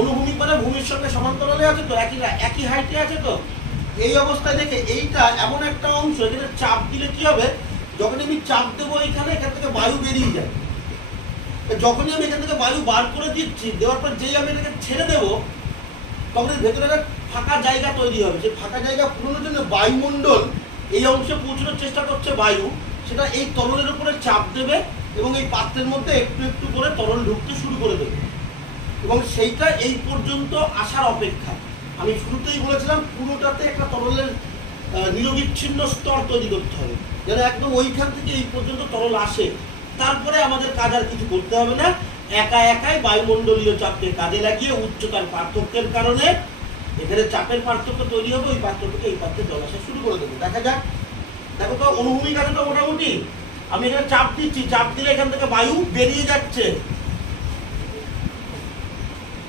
অনুভূমিক মানে ভূমির সঙ্গে সমান্তরালে আছে তো, একই হাইটে আছে তো। এই অবস্থায় দেখে এইটা এমন একটা অংশ, এখানে চাপ দিলে কি হবে, যখন আমি চাপ দেবো এখানে, এখান থেকে বায়ু বেরিয়ে যায়। যখনই আমি এখান থেকে বায়ু বার করে দিচ্ছি, দেওয়ার পর যেই আমি এটাকে ছেড়ে দেবো, তখন ভেতরে একটা ফাঁকা জায়গা তৈরি হবে। সেই ফাঁকা জায়গা পূরণের জন্য বায়ুমণ্ডল এই অংশে পৌঁছানোর চেষ্টা করছে বায়ু, সেটা এই তরলের উপরে চাপ দেবে এবং এই পাত্রের মধ্যে একটু একটু করে তরল ঢুকতে শুরু করে দেবে, এবং সেইটা এই পর্যন্ত আসার অপেক্ষা। আমি শুরুতেই বলেছিলাম পুরোটাতে একটা তরলের নিরবিচ্ছিন্ন স্তর তৈরি করতে হবে, যেন একদম ওইখান থেকে এই পর্যন্ত তরল আসে। তারপরে আমাদের কাজ আর কিছু করতে হবে না, একাই বায়ুমণ্ডলীয় চাপকে কাজে লাগিয়ে উচ্চতার পার্থক্যের কারণে এখানে চাপের পার্থক্য তৈরি হবে, ওই পার্থক্যকে এই পাত্রে জল আসা শুরু করে দেবে। দেখা যাক, দেখো তো অনুভূমিক আছে তো মোটামুটি। আমি এখানে চাপ দিচ্ছি, চাপ দিলে এখান থেকে বায়ু বেরিয়ে যাচ্ছে।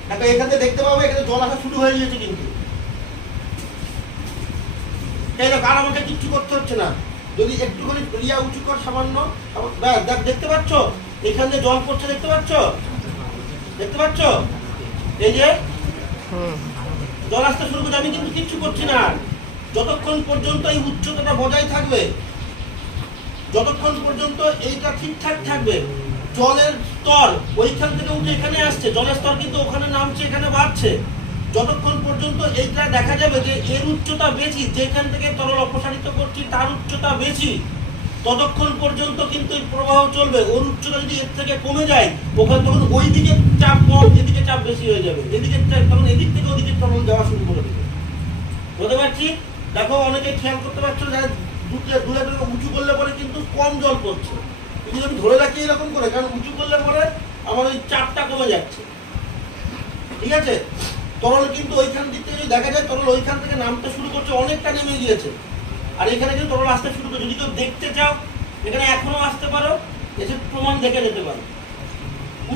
দেখো এখানে দেখতে পাবো এখানে জল আসা শুরু হয়ে গিয়েছে, কিন্তু তাই না, আর আমাকে কিচ্ছু করতে হচ্ছে না। যদি একটুখানি ইয়া উঁচু কর সামান্য, দেখ দেখতে পাচ্ছ এখানে জল পড়ছে, দেখতে পাচ্ছ, দেখতে পাচ্ছ, এই যে জল আসতে শুরু করছে। আমি কিন্তু কিচ্ছু করছি না, যতক্ষণ পর্যন্ত এই উচ্চতাটা বজায় থাকবে, যতক্ষণ পর্যন্ত এইটা ঠিকঠাক থাকবে, জলের স্তর ওইখান থেকে উঠে এখানে আসছে, জলের স্তর কিন্তু ওখানে নামছে, এখানে বাড়ছে। যতক্ষণ পর্যন্ত এইটা দেখা যাবে যে এর উচ্চতা বেশি, যেখান থেকে তরল অপসারিত করছি তার উচ্চতা বেশি, ততক্ষণ পর্যন্ত কিন্তু এই প্রবাহ চলবে। ওর উচ্চতা যদি এর থেকে কমে যায়, ওখানে তখন ওই দিকে চাপ কম, এদিকে চাপ বেশি হয়ে যাবে, এদিকে তখন এদিক থেকে ওদিকে তরল যাওয়া শুরু করে দেবে। বুঝতে পারছি? দেখো অনেকে খেয়াল করতে পারছো যে দূরে উঁচু করলে পরে কিন্তু কম জল পড়ছে, কিন্তু আমি ধরে রাখি এরকম করে, কারণ উঁচু করলে পরে আমার ওই চাপটা কমে যাচ্ছে। ঠিক আছে, তরল কিন্তু ওইখান দিক থেকে যদি দেখা যায়, তরল ওইখান থেকে নামতে শুরু করছে, অনেকটা নেমে গিয়েছে, আর এখানে কিন্তু তরল আসতে শুরু করছে। যদি কেউ দেখতে চাও এখানে এখনো আসতে পারো, এসে প্রমাণ দেখে যেতে পারো।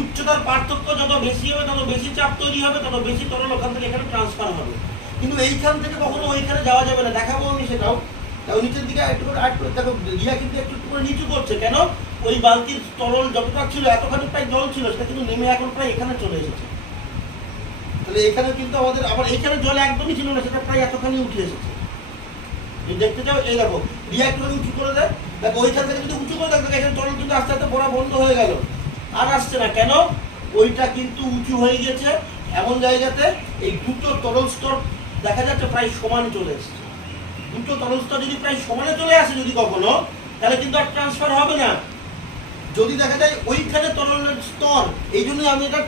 উচ্চতার পার্থক্য যত বেশি হবে, তত বেশি চাপ তৈরি হবে, তত বেশি তরল ওখান থেকে এখানে ট্রান্সফার হবে। কিন্তু এইখান থেকে কখনো ওইখানে যাওয়া যাবে না, দেখাবো আমি সেটাও। নিচের দিকে একটু করে দেখো, রিয়া কিন্তু একটু করে নিচু করছে, কেন? ওই বালতির তরল যতটা ছিল, এতখানি প্রায় জল ছিল, সেটা কিন্তু নেমে এখন প্রায় এখানে চলে এসেছে। তাহলে এখানে কিন্তু আমাদের আবার এখানে জল একদমই ছিল না, সেটা প্রায় এতখানি উঠে এসেছে। দেখতে চাও, এই দেখো রিয়া একটু উঁচু করে দেয়, দেখো ওইখান থেকে যদি উঁচু করে দেখো, এখানে তরল কিন্তু আস্তে আস্তে পড়া বন্ধ হয়ে গেল, আর আসছে না। কেন? ওইটা কিন্তু উঁচু হয়ে গেছে এমন জায়গাতে, এই দুটো তরল স্তর দেখা যাচ্ছে প্রায় সমান চলে এসেছে। দুটো তরল স্তর যদি প্রায় সমানে চলে আসে যদি কখনো, তাহলে কিন্তু আর ট্রান্সফার হবে না। যদি দেখা যায় ওইখানে তরলের স্তর, এই জন্যই আমি এটা